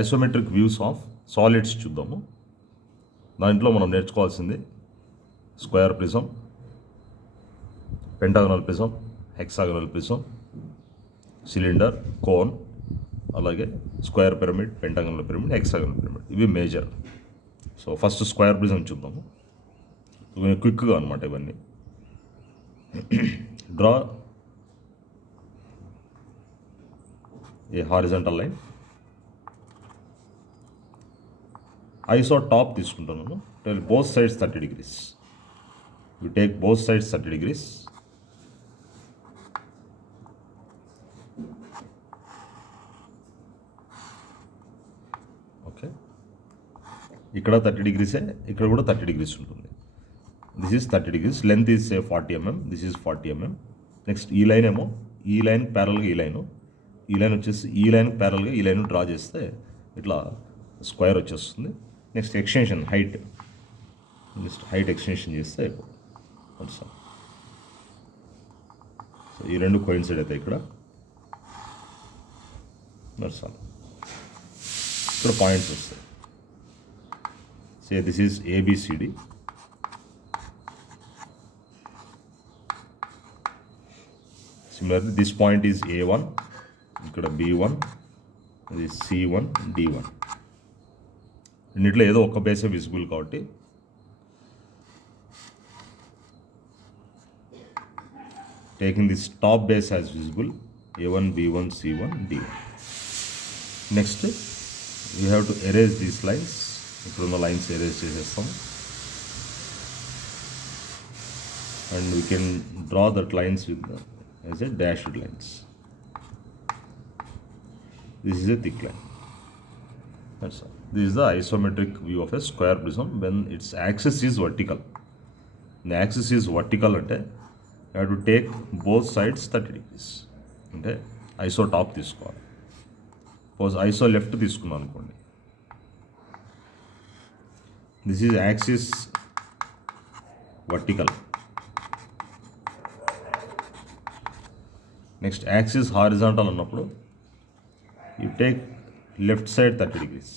Isometric views of solids చూద్దాము. దాంట్లో మనం నేర్చుకోవాల్సింది square prism, pentagonal prism, hexagonal prism, cylinder, cone, అలాగే square pyramid, pentagonal pyramid, hexagonal pyramid. ఇవి major. So first square prism చూద్దాము. క్విక్గా అనమాట ఇవన్నీ. Draw a horizontal line. Iso top తీసుకుంటున్నాను. Tell both sides 30 degrees. You take both sides 30 degrees. Okay, ఇక్కడ 30 degrees, ఇక్కడ కూడా 30 degrees ఉంటుంది. This is 30 degrees. Length is say 40 mm. This is 40 mm. Next ఈ లైన్ ఏమో, ఈ లైన్ ప్యారల్గా ఈ line వచ్చేసి ఈ లైన్ ప్యారల్గా ఈ లైన్ డ్రా చేస్తే ఇట్లా స్క్వేర్ వచ్చేస్తుంది. Next extension height, just height extension చేస్తే అయిపోతుంది. సో ఈ రెండు కోయిన్సైడ్ అవుతాయి ఇక్కడ. నర్సాలి ఇక్కడ పాయింట్స్ వస్తాయి. Say this is ABCD. Similarly, this point is A1, ఇక్కడ B1, ఇది C1, D1. ఇన్నిట్లో ఏదో ఒక బేసే విజిబుల్ కాబట్టి taking this top base as visible, A1, B1, C1, D1. Next you have to erase these lines. ఇప్పుడున్న lines erase చేసేస్తాం. And we can draw that lines with as a dashed lines. This is a thick line. That's all. This is the isometric view of a square prism when its axis is vertical. The axis is vertical ante you have to take both sides 30 degrees. అంటే iso top తీసుకోవాలి. Suppose iso left తీసుకున్నాం అనుకోండి. This is axis vertical. Next axis horizontal అన్నప్పుడు you take left side 30 degrees.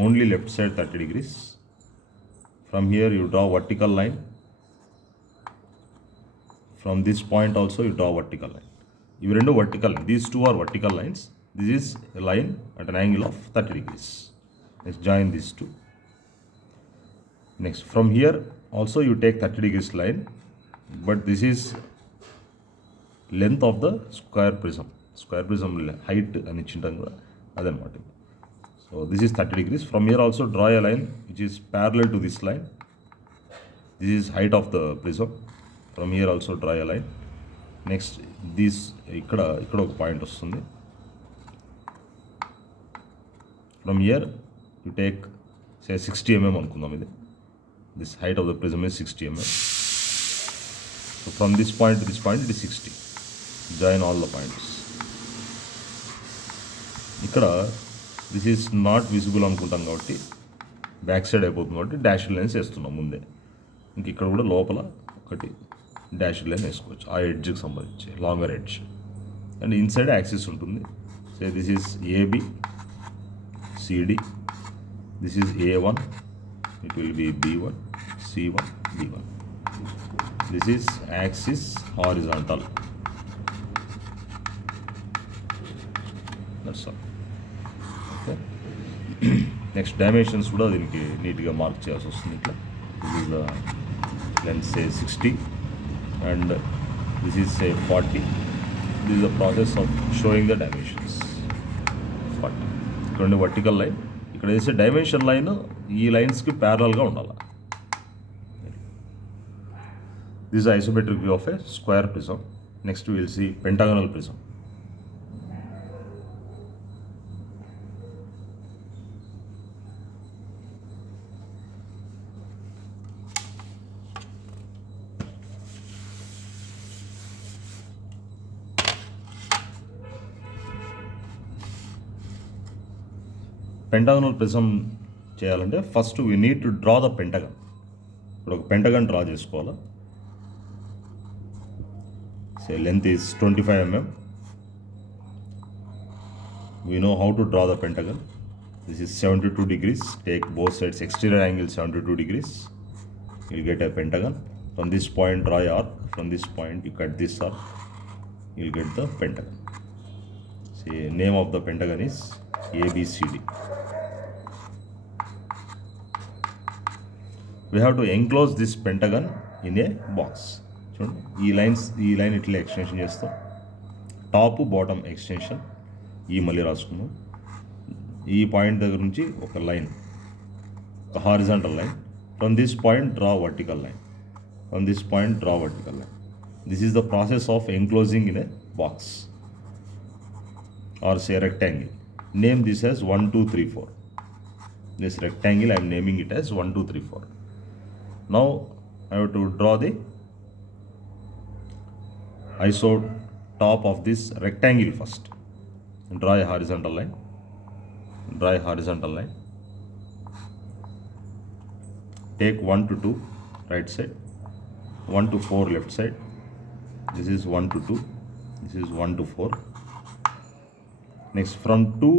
Only left side 30 degrees. From here you draw vertical line. From this point also you draw vertical line. ఇవి రెండు vertical, these two are vertical lines. This is line at an angle of 30 degrees. Next join this two. Next from here also you take 30 degrees line. But this is length of the square prism. Square prism height అని ఇచ్చింటాం కదా, అదనమాట. So this is 30 degrees. From here also draw a line which is parallel to this line. This is height of the prism. From here also draw a line. Next this ఇక్కడ ఒక point వస్తుంది. From here you take say 60 mm అనుకుందాం. ఇది this height of the prism is 60 mm. So from this point to this point it is 60. Join all the points. ఇక్కడ this is not visible అనుకుంటాం కాబట్టి back side అయిపోతుంది కాబట్టి dash lines వేస్తున్నాం ముందే. ఇంక ఇక్కడ కూడా లోపల ఒకటి డాష్ లైన్ వేసుకోవచ్చు ఆ ఎడ్జ్కి సంబంధించి, longer edge. And inside axis ఉంటుంది. So this is AB, CD. This is A1. It will be B1, C1, D1. This is axis horizontal. That's all. Okay. Next dimensions కూడా దీనికి నీట్గా మార్క్ చేయాల్సి వస్తుంది. ఇట్లా this is length say 60 and this is say 40. This is the process of showing the dimensions. 40 ఇక్కడ vertical line, ఇక్కడ వేసే dimension line ఈ లైన్స్కి ప్యారలల్గా ఉండాలి. This is isometric view of a square prism. Next we will see pentagonal prism. Pentagonal prism చేయాలంటే first we need to draw the pentagon. ఇప్పుడు ఒక pentagon draw చేసుకోవాలా. Say length is 25 mm. We know how to draw the pentagon. This is 72 degrees. Take both sides exterior angle 72 degrees. You'll get a pentagon. From this point draw a arc. From this point you cut this arc. You'll get the pentagon. See, name of the pentagon is ABCD. We have to enclose this pentagon in a box. చూడండి ఈ line ఇట్లా extension చేస్తాం. Top bottom extension మళ్ళీ రాసుకున్నాం. ఈ point దగ్గర నుంచి ఒక లైన్, ఒక horizontal line. From this point draw vertical line. From this point draw vertical line. This is the process of enclosing in a box or say rectangle. Name this as 1, 2, 3, 4. This rectangle I am naming it as 1, 2, 3, 4. Now I have to draw the iso top of this rectangle first. Draw a horizontal line. Draw a horizontal line. Take 1 to 2 right side, 1 to 4 left side. This is 1 to 2. This is 1 to 4. Next from 2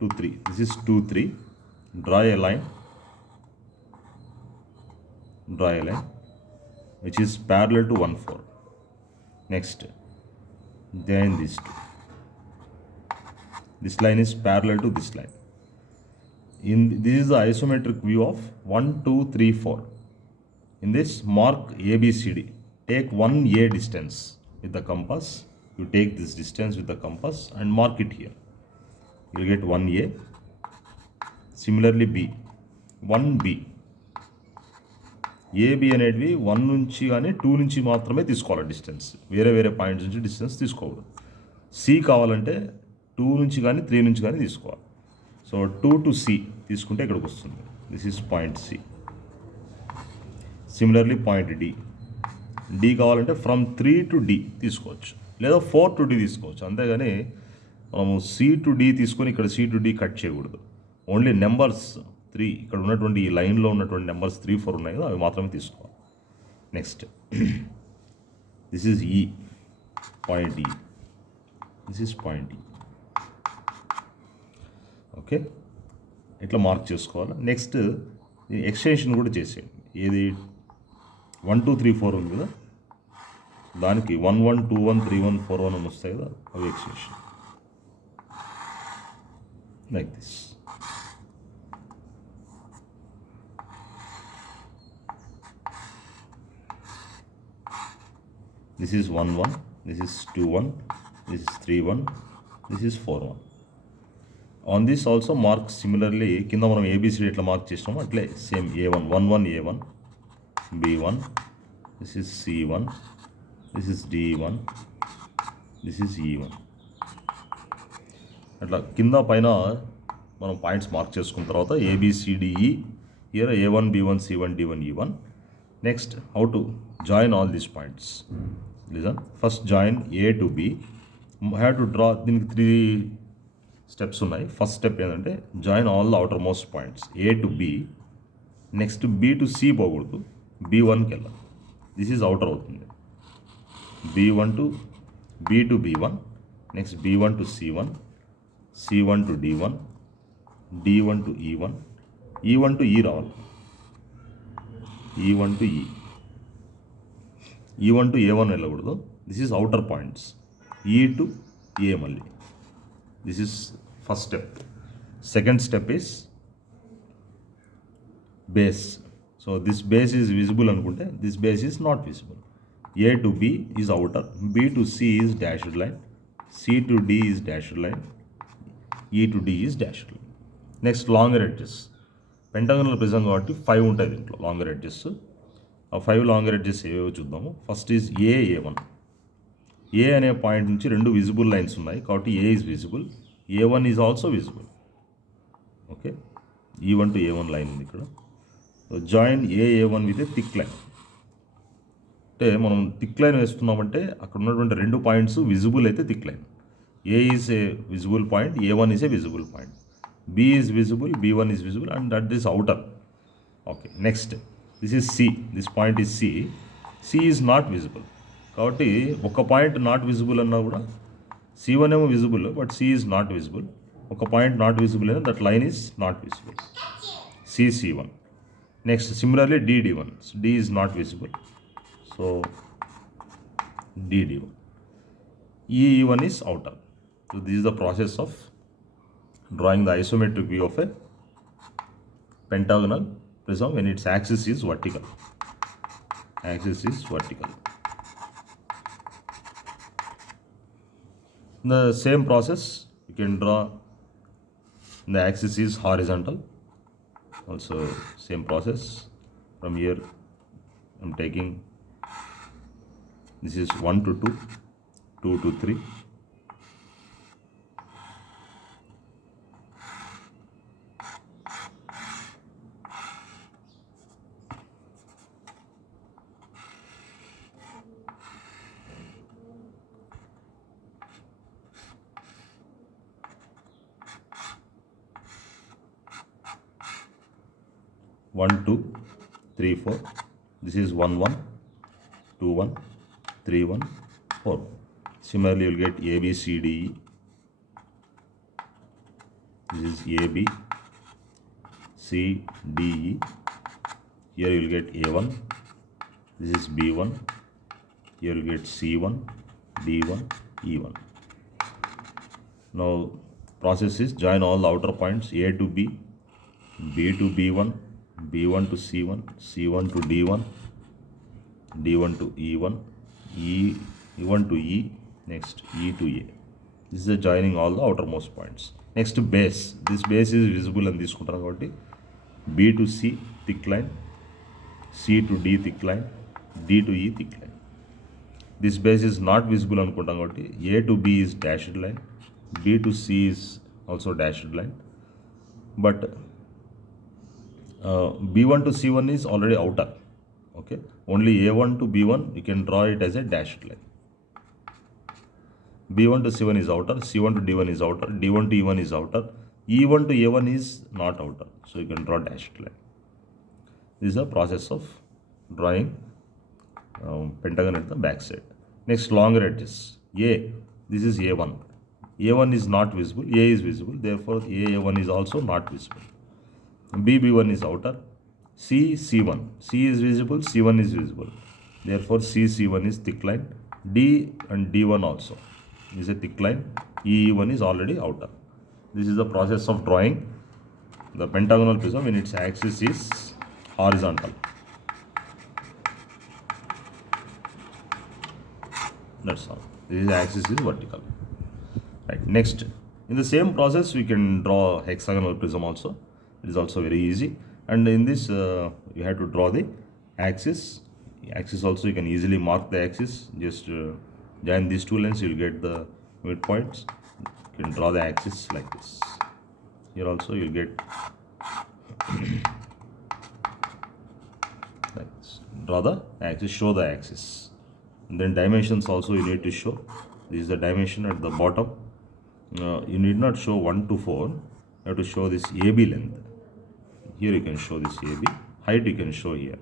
to 3. This is 2, 3. Draw a line. Draw a line which is parallel to 1, 4. Next, join these two. This line is parallel to this line. This is the isometric view of 1, 2, 3, 4. In this, mark ABCD. Take 1A distance with the compass. You take this distance with the compass and mark it here. You will get 1A. Similarly, B. 1B. AB అనేటివి 1 నుంచి కానీ 2 నుంచి మాత్రమే తీసుకోవాలి distance. వేరే points నుంచి distance తీసుకోకూడదు. C కావాలంటే 2 నుంచి కానీ 3 నుంచి కానీ తీసుకోవాలి. సో 2 టు సి తీసుకుంటే ఇక్కడికి వస్తుంది. This is point C. Similarly point D కావాలంటే ఫ్రమ్ 3 టు డి తీసుకోవచ్చు, లేదా 4 టు డి తీసుకోవచ్చు. అంతేగాని మనము సి టు డి తీసుకొని ఇక్కడ సి టు డి కట్ చేయకూడదు. ఓన్లీ నెంబర్స్ 3 ఇక్కడ ఉన్నటువంటి ఈ లైన్లో ఉన్నటువంటి నెంబర్స్ 3, 4 ఉన్నాయి కదా, అవి మాత్రమే తీసుకోవాలి. Next this is point this is point okay, ఇట్లా మార్క్ చేసుకోవాలి. నెక్స్ట్ ఎక్స్టెన్షన్ కూడా చేసేయండి. ఏది 1, 2, 3, 4 ఉంది కదా, దానికి 1, 1, 2, 1, 3, 1, 4, 1 అని వస్తాయి కదా, అవి extension like this. This is 1, 1, this is 2, 1, this is 3, 1, this is 4, 1. On this also mark similarly, కింద మనం ABCD ఎట్లా మార్క్ చేసినామో అట్లే same A1, 1, 1, A1, B1, this is C1, this is D1, this is E1. అట్లా కింద పైన మనం points mark చేసుకున్న తర్వాత ABCDE, here A1, B1, C1, D1, E1. Next, how to join all these points. Listen, first join A to B. Have to draw, దీనికి 3 steps ఉన్నాయి. First step ఏంటంటే join all the outer most points A to B. Next B to C పోకూడదు, B1కి వెళ్ళాలి. This is outer అవుతుంది. B1 to B1, next B1 to C1, C1 to D1, D1 to E1, E1 to E రావాలి, E1 to E1 to A1 వెళ్ళకూడదు. This is outer points. E to A మళ్ళీ. This is first step. Second step is base. So this base is visible అనుకుంటే this base is not visible. A to B is outer, B to C is dashed line, C to D is dashed line, E to D is dashed line. Next longer edges. Pentagonal prism కాబట్టి 5 ఉంటాయి దీంట్లో longer edges. ఆ 5 longer edges ఏవో చూద్దాము. First is A1. ఏ అనే point నుంచి 2 visible lines ఉన్నాయి కాబట్టి A is visible, A1 is also visible. Okay, E1 to A1 line ఉంది ఇక్కడ. So join A1 with a thick line. అంటే మనం థిక్ లైన్ వేస్తున్నామంటే అక్కడ ఉన్నటువంటి 2 పాయింట్స్ విజిబుల్ అయితే thick line. A is a visible point, A1 is a visible point, B is visible, B1 is visible and that is outer. Okay, next this is C. This point is C. C is not visible కాబట్టి ఒక point not visible అన్నా కూడా C1 ఏమో visible but C is not visible. ఒక point not visible అయినా that line is not visible. C1. Next, similarly D1. So D is not visible. So D1. E1 is outer. So this is the process of drawing the isometric view of a pentagonal prism when its axis is vertical. Axis is vertical. In the same process, you can draw the axis is horizontal. Also same process. From here I'm taking, this is 1 to 2, 2 to 3. One, 2, 3, 4. This is 1, 1, 2, 1, 3, 1, 4. Similarly, you will get A, B, C, D, E. This is A, B, C, D, E. Here you will get A1. This is B1. Here you will get C1, D1, E1. Now, process is join all the outer points A to B, B to B1, B1 to C1, C1 to D1, D1 to E1, E1 to E, next E to A. This is the joining all the outermost points. Next, base. This base is visible and this కాబట్టి B to C thick line, C to D thick line, D to E thick line. This base is not visible అనుకుంటాం కాబట్టి A to B is dashed line, B to C is also dashed line, but B1 to C1 is already outer. Okay, only A1 to B1 you can draw it as a dashed line. B1 to C1 is outer, C1 to D1 is outer, D1 to E1 is outer, E1 to A1 is not outer, so you can draw dashed line. This is the process of drawing pentagon at the back side. Next, longer edges. A, this is A1. A1 is not visible, A is visible, therefore A1 is also not visible. B1 is outer, C1. C is visible, C1 is visible. Therefore, C1 is thick line. D and D1 also is a thick line. E1 is already outer. This is the process of drawing the pentagonal prism when its axis is horizontal. That's all. This axis is vertical. Right. Next, in the same process, we can draw hexagonal prism also. It is also very easy. And in this, you have to draw the axis. Axis also you can easily mark the axis. Just join these two lines, you will get the midpoints. You can draw the axis like this. Here also you will get like this. Draw the axis, show the axis. And then dimensions also you need to show. This is the dimension at the bottom. You need not show 1 to 4. You have to show this AB length. Here you can show this AB. Height you can show here.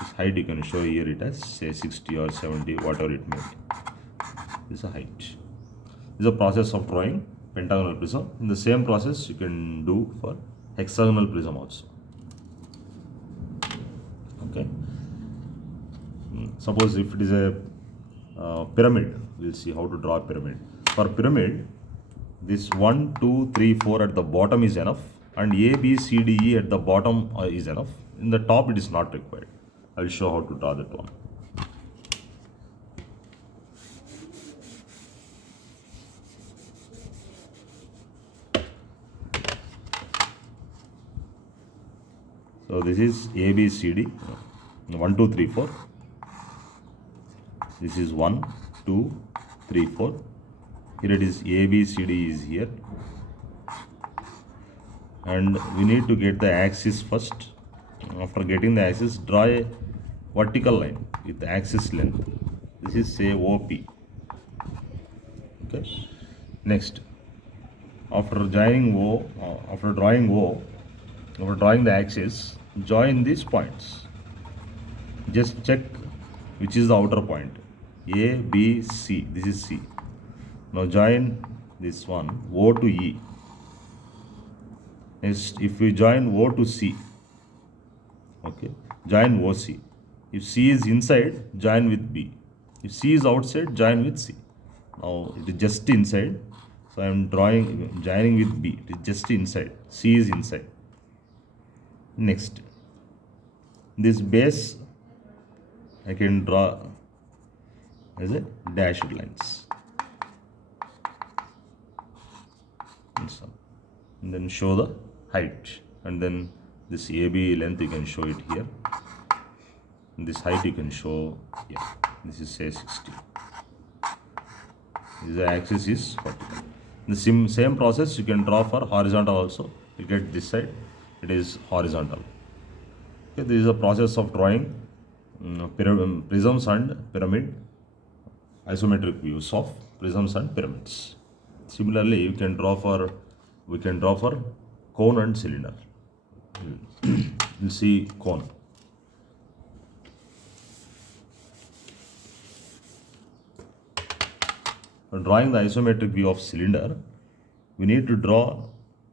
This height you can show here it as say 60 or 70, whatever it may be. This is a height. This is a process of drawing pentagonal prism. In the same process you can do for hexagonal prism also. Okay. Suppose if it is a pyramid, we'll see how to draw a pyramid. For pyramid, this 1, 2, 3, 4 at the bottom is enough, and A, B, C, D, E at the bottom is enough. In the top, it is not required. I will show how to draw that one. So this is A, B, C, D. 1, 2, 3, 4. This is 1, 2, 3, 4. Here it is A, B, C, D is here. And we need to get the axis first. After getting the axis, draw a vertical line with the axis length. This is say OP. Okay. Next, after drawing the axis, join these points. Just check which is the outer point. A, B, C. This is C. Now join this one O to E. Next, if we join O to C, okay, join OC. If C is inside, join with B. If C is outside, join with C. Now it is just inside, so I am joining with B. It is just inside. C is inside. Next, this base I can draw as a dashed lines. And then show the height, and then this AB length you can show it here. And this height you can show here. This is say 60. The axis is vertical. The same process you can draw for horizontal also. You get this side, it is horizontal. Okay, this is a process of drawing prisms and pyramid, isometric views of prisms and pyramids. Similarly, we can draw for cone and cylinder. We'll see cone. For drawing the isometric view of cylinder, we need to draw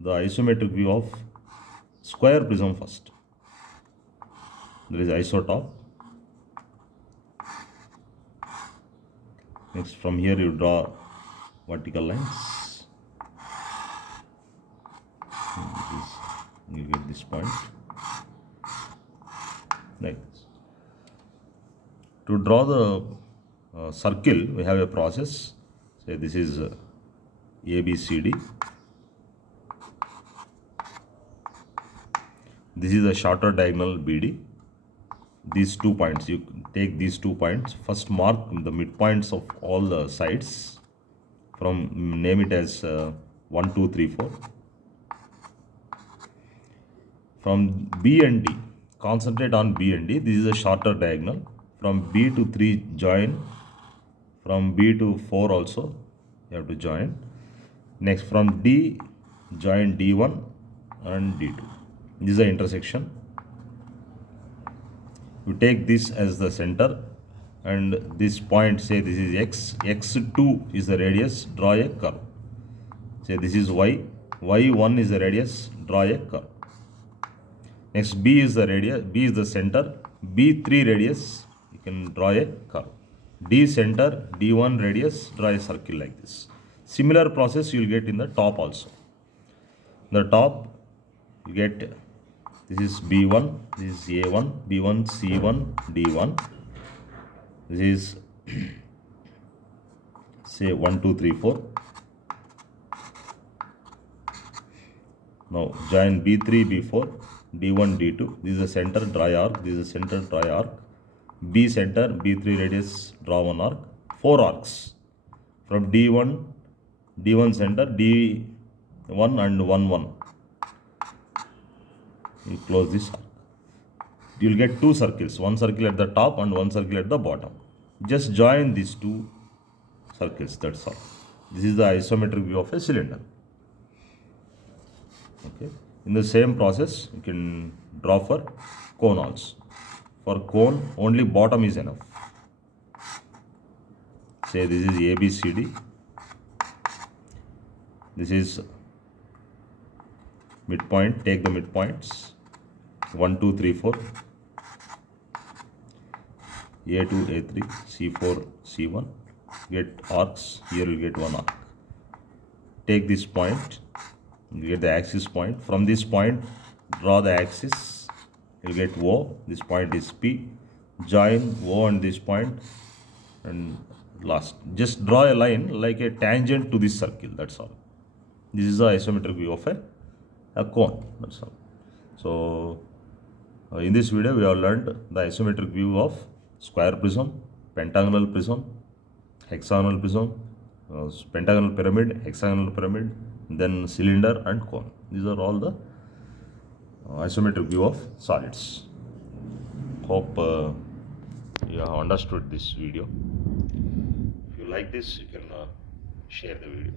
the isometric view of square prism first. There is isotop. Next, from here you draw vertical lines. You get this point. Like this. To draw the circle, we have a process. Say this is ABCD. This is a shorter diagonal BD. These 2 points, you take these 2 points. First mark the midpoints of all the sides. Name it as 1, 2, 3, 4. From B and D, concentrate on B and D. This is a shorter diagonal. From B to 3 join. From B to 4 also you have to join. Next, from D join D1 and D2. This is the intersection. You take this as the center, and this point, say this is X. X2 is the radius. Draw a curve. Say this is Y. Y1 is the radius. Draw a curve. Next, B is the radius. B is the center. B3 radius. You can draw a curve. D center, D1 radius, draw a circle like this. Similar process you will get in the top also. The top, you get, this is B1, this is A1, B1, C1, D1. This is, say 1, 2, 3, 4. Now join B3, B4, D1, D2. This is the center, dry arc. This is the center, dry arc. B center, B3 radius, draw one arc. 4 arcs. From D1 center, D1 and 1, 1. You close this arc. You will get 2 circles. One circle at the top and one circle at the bottom. Just join these 2 circles, that's all. This is the isometric view of a cylinder. Okay. In the same process, you can draw for cone also. For cone, only bottom is enough. Say this is ABCD. This is midpoint. Take the midpoints. 1, 2, 3, 4. A2, A3, C4, C1. Get arcs. Here you get 1 arc. Take this point. You get the axis point. From this point, draw the axis. You will get O. This point is P. Join O and this point, and last. Just draw a line like a tangent to this circle. That's all. This is the isometric view of a cone. That's all. So, in this video, we have learned the isometric view of square prism, pentagonal prism, hexagonal prism, pentagonal pyramid, hexagonal pyramid, then cylinder and cone. These are all the isometric view of solids. Hope you have understood this video. If you like this, you can share the video.